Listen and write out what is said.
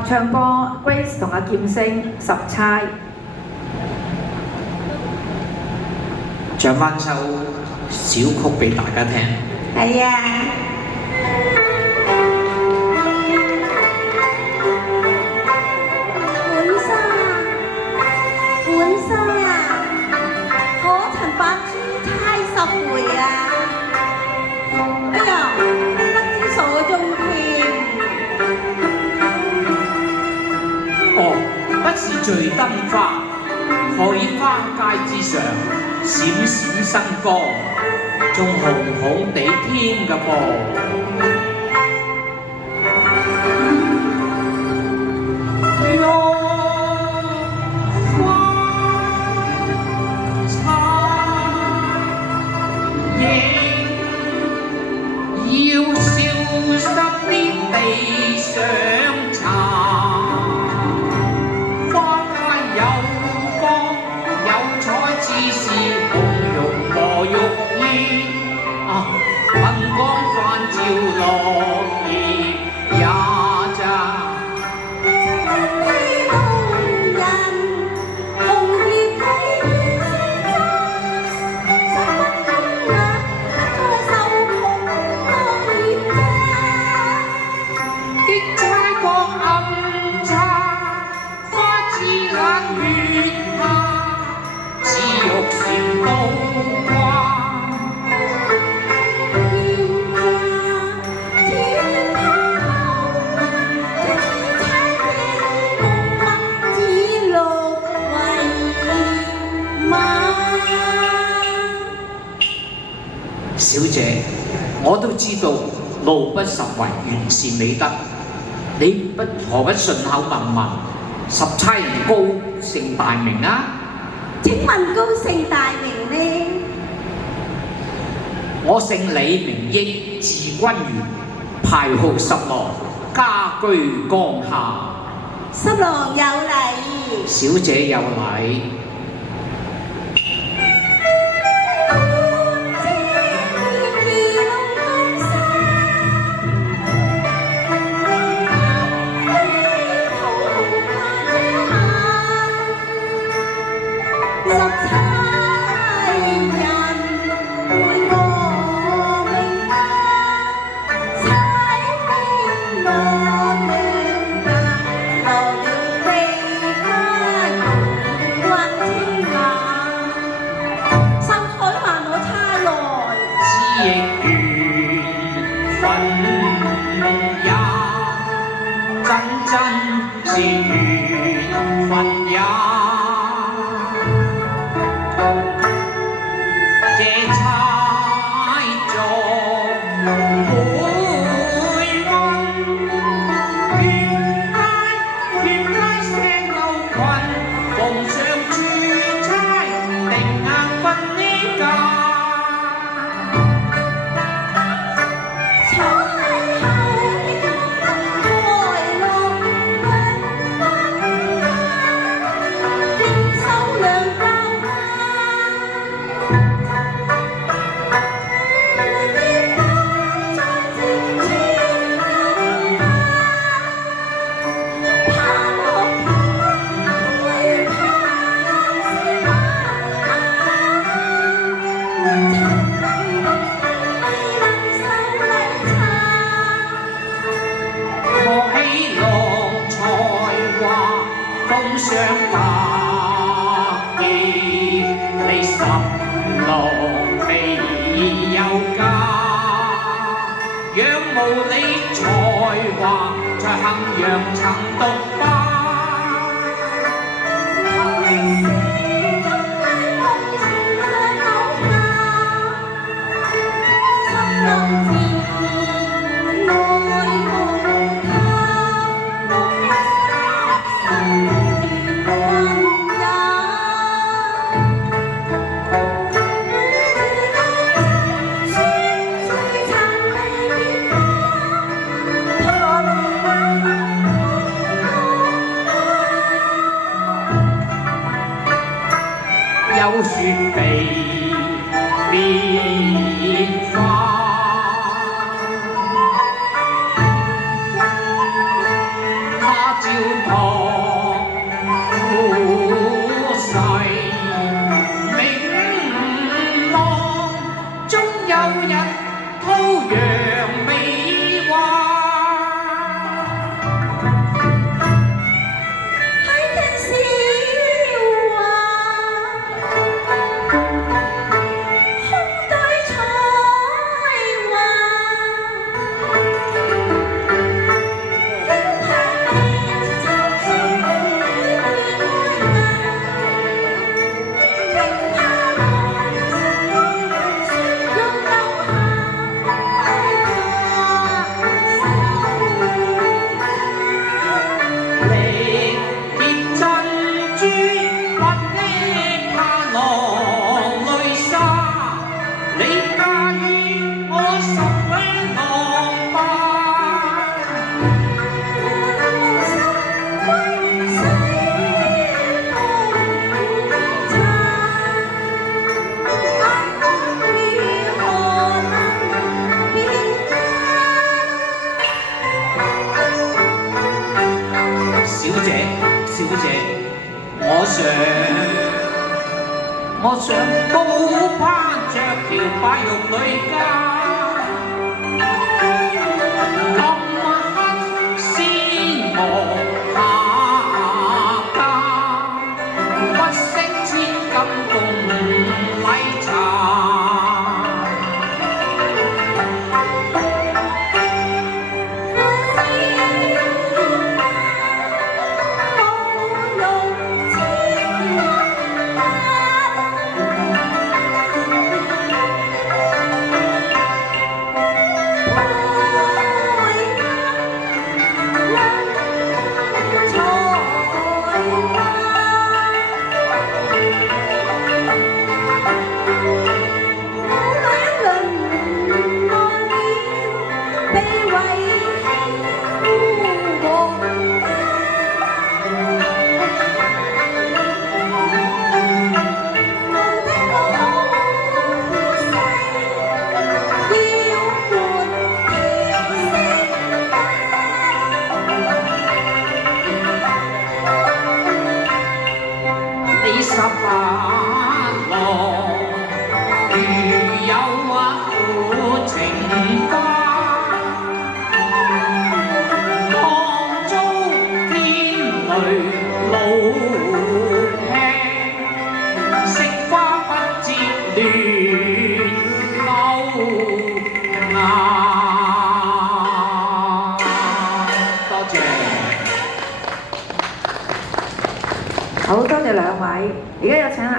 唱歌 Grace 同阿劍星十差。唱翻首小曲俾大家聽。係啊。聚燈花，海花街之上，閃閃生光，仲紅紅地添㗎噃。小姐，我都知道路不拾遺，原是美德。你何不順口問問，十差人高姓大名啊？請問高姓大名呢？我姓李，名益，字君元，排號十郎，家居江夏。十郎有禮。小姐有禮。他知託富世，明望終有日吐揚美華。海天笑話，空對彩華，驚怕未曾相會愛人，驚怕來生雪玉留下愛力竭珍珠，不溺下浪淚沙。你嫁於我十里浪花，我心歸水風茶，眼光與何能辨小姐，小姐，我想高攀着條白玉女家，今晚先望下家，不惜千金共禮茶。你十八郎如有苦情花，當遭天雷怒劈，惜花不折亂勾牙。多謝。好多謝兩位，而家有請